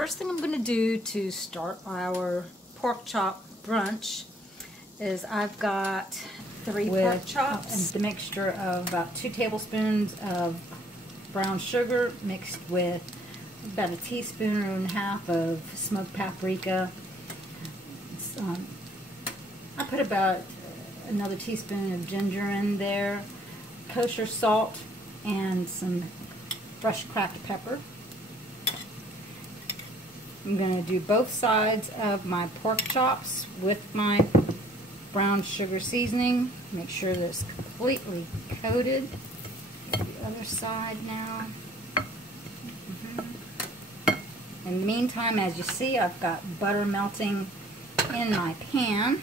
first thing I'm going to do to start our pork chop brunch is I've got 3 pork chops. The mixture of about 2 tablespoons of brown sugar mixed with about a teaspoon and a half of smoked paprika. I put about another teaspoon of ginger in there, kosher salt, and some fresh cracked pepper. I'm going to do both sides of my pork chops with my brown sugar seasoning. Make sure that it's completely coated. The other side now. In the meantime, as you see, I've got butter melting in my pan.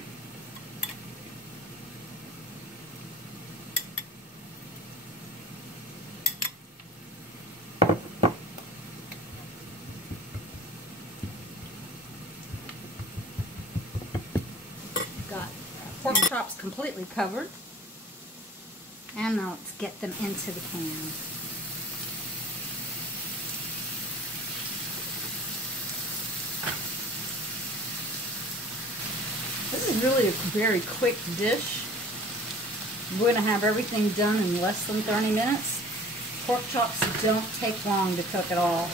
Got pork chops completely covered, and now let's get them into the pan. This is really a very quick dish. We're going to have everything done in less than 30 minutes. Pork chops don't take long to cook at all.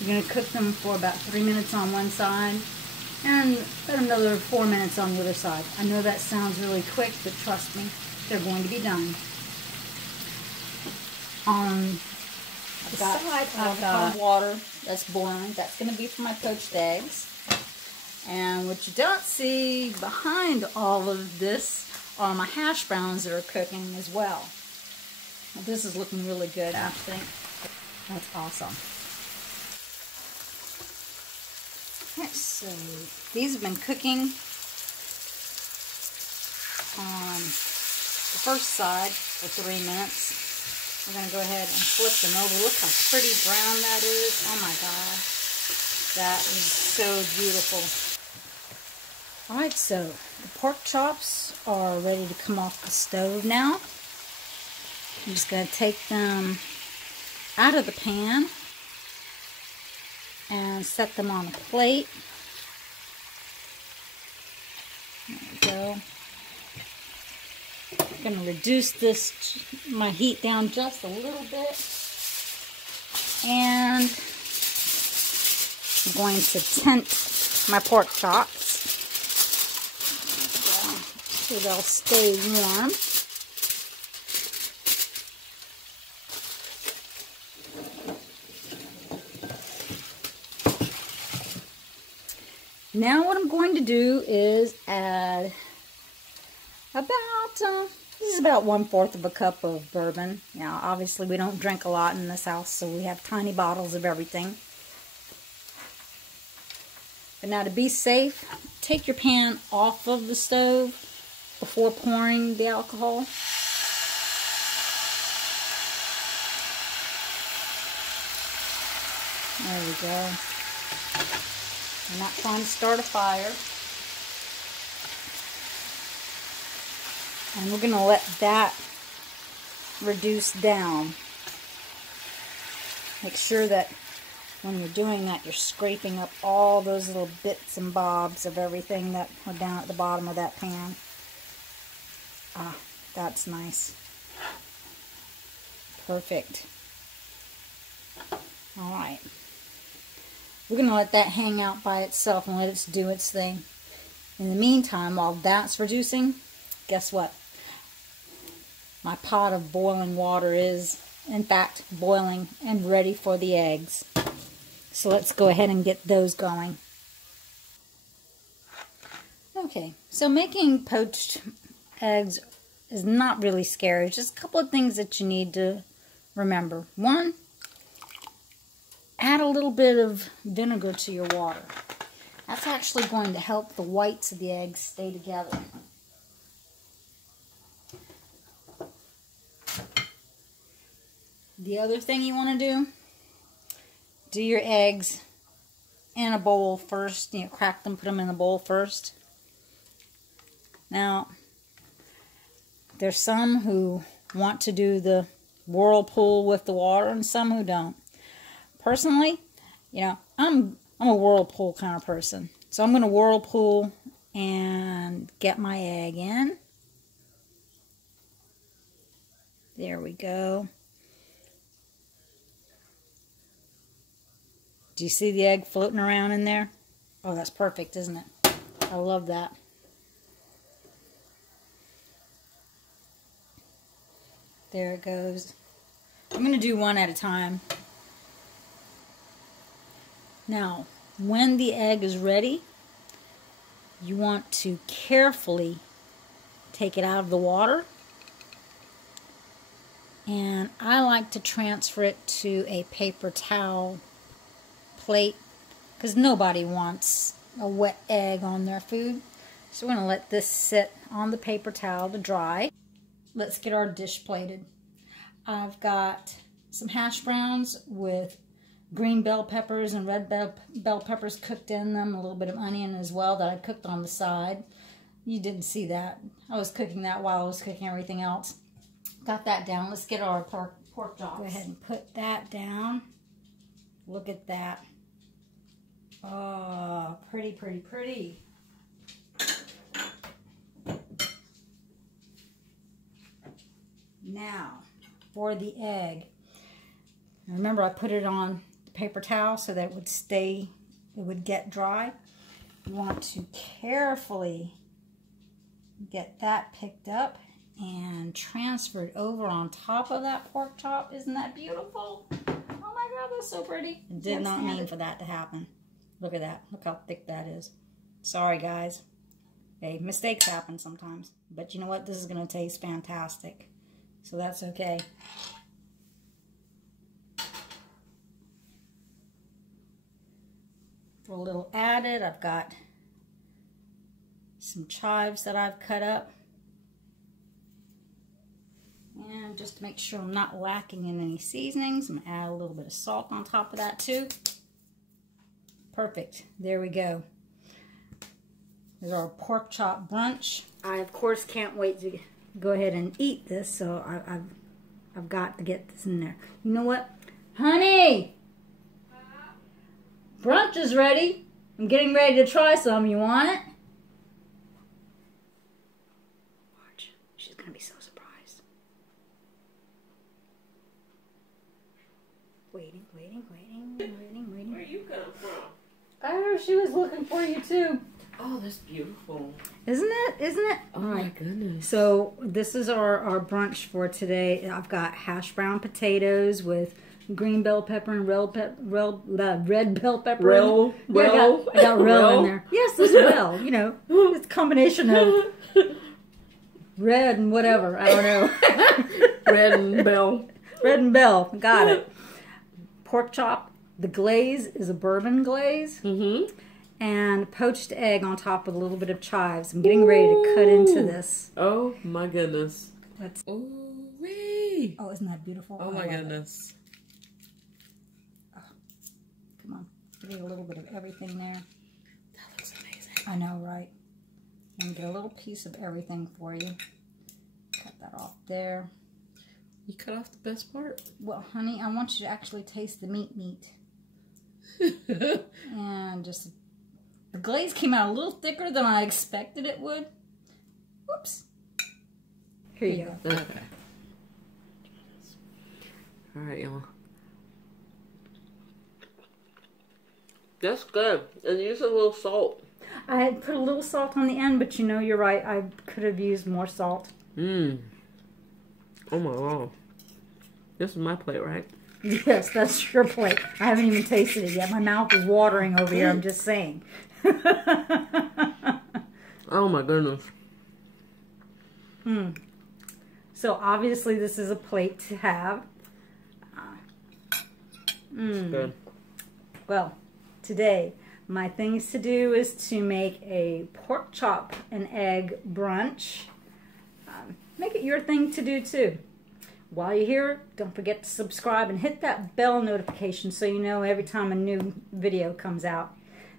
You're going to cook them for about 3 minutes on one side and about another 4 minutes on the other side. I know that sounds really quick, but trust me, they're going to be done. On the side, I've got water that's boiling. That's going to be for my poached eggs. And what you don't see behind all of this are my hash browns that are cooking as well. This is looking really good, I think. That's awesome. Okay, so these have been cooking on the first side for 3 minutes. We're going to go ahead and flip them over. Look how pretty brown that is. Oh my God. That is so beautiful. Alright, so the pork chops are ready to come off the stove now. I'm just going to take them out of the pan and set them on a plate. There we go. I'm going to reduce my heat down just a little bit. And I'm going to tent my pork chops so they'll stay warm. Now what I'm going to do is add about, this is about 1/4 of a cup of bourbon. Now obviously we don't drink a lot in this house, so we have tiny bottles of everything. But now to be safe, take your pan off of the stove before pouring the alcohol. There we go. I'm not trying to start a fire. And we're going to let that reduce down. Make sure that when you're doing that, you're scraping up all those little bits and bobs of everything that are down at the bottom of that pan. Ah, that's nice. Perfect. Alright. We're going to let that hang out by itself and let it do its thing. In the meantime, while that's reducing, guess what? My pot of boiling water is, in fact, boiling and ready for the eggs. So let's go ahead and get those going. Okay, so making poached eggs is not really scary. Just a couple of things that you need to remember. One, add a little bit of vinegar to your water. That's actually going to help the whites of the eggs stay together. The other thing you want to do your eggs in a bowl first. You know, crack them, put them in a bowl first. Now, there's some who want to do the whirlpool with the water and some who don't. Personally, you know, I'm I'm a whirlpool kind of person. So I'm going to whirlpool and get my egg in. There we go. Do you see the egg floating around in there? Oh, that's perfect, isn't it? I love that. There it goes. I'm going to do one at a time. Now, when the egg is ready, you want to carefully take it out of the water. And I like to transfer it to a paper towel plate because nobody wants a wet egg on their food. So we're going to let this sit on the paper towel to dry. Let's get our dish plated. I've got some hash browns with green bell peppers and red bell peppers cooked in them, a little bit of onion as well that I cooked on the side. You didn't see that. I was cooking that while I was cooking everything else. Got that down. Let's get our pork chops. Go ahead and put that down. Look at that. Oh, pretty, pretty, pretty. Now, for the egg. Remember, I put it on the paper towel so that it would stay, it would get dry. You want to carefully get that picked up and transferred over on top of that pork chop. Isn't that beautiful? Oh my God, that's so pretty. It did not mean for that to happen. Look at that. Look how thick that is. Sorry, guys. Hey, mistakes happen sometimes. But you know what? This is going to taste fantastic. So that's okay. For a little added, I've got some chives that I've cut up. And just to make sure I'm not lacking in any seasonings, I'm going to add a little bit of salt on top of that too. Perfect. There we go. There's our pork chop brunch. I, of course, can't wait to go ahead and eat this, so I've got to get this in there. You know what? Honey! Brunch is ready. I'm getting ready to try some. You want it? Watch. She's going to be so surprised. Waiting. Where you come from? I heard she was looking for you too. Oh, that's beautiful. Isn't it? Isn't it? Oh my goodness. So this is our brunch for today. I've got hash brown potatoes with green bell pepper and red bell pepper. I got rel in there. Yes, there's rel. You know, it's a combination of red and whatever. I don't know. Red and bell. Red and bell. Got it. Pork chop. The glaze is a bourbon glaze. Mm-hmm. And poached egg on top with a little bit of chives. I'm getting ready to cut into this. Oh my goodness. Let's. Ooh-wee. Oh, isn't that beautiful? Oh my goodness. Oh, come on. Getting a little bit of everything there. That looks amazing. I know, right? I'm going to get a little piece of everything for you. Cut that off there. You cut off the best part. Well, honey, I want you to actually taste the meat. And just, the glaze came out a little thicker than I expected it would. Whoops. Here you go. Okay. All right, y'all. That's good. And use a little salt. I had put a little salt on the end, but you know, you're right. I could have used more salt. Mmm. Oh my God. This is my plate, right? Yes, that's your plate. I haven't even tasted it yet. My mouth is watering over here. I'm just saying. Oh my goodness. So obviously this is a plate to have. Good. Well, today my things to do is to make a pork chop and egg brunch. Make it your thing to do too. While you're here, don't forget to subscribe and hit that bell notification so you know every time a new video comes out.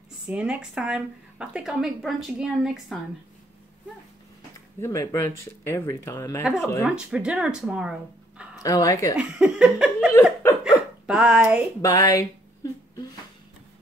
See you next time. I think I'll make brunch again next time. Yeah. You can make brunch every time, actually. How about brunch for dinner tomorrow? I like it. Bye. Bye.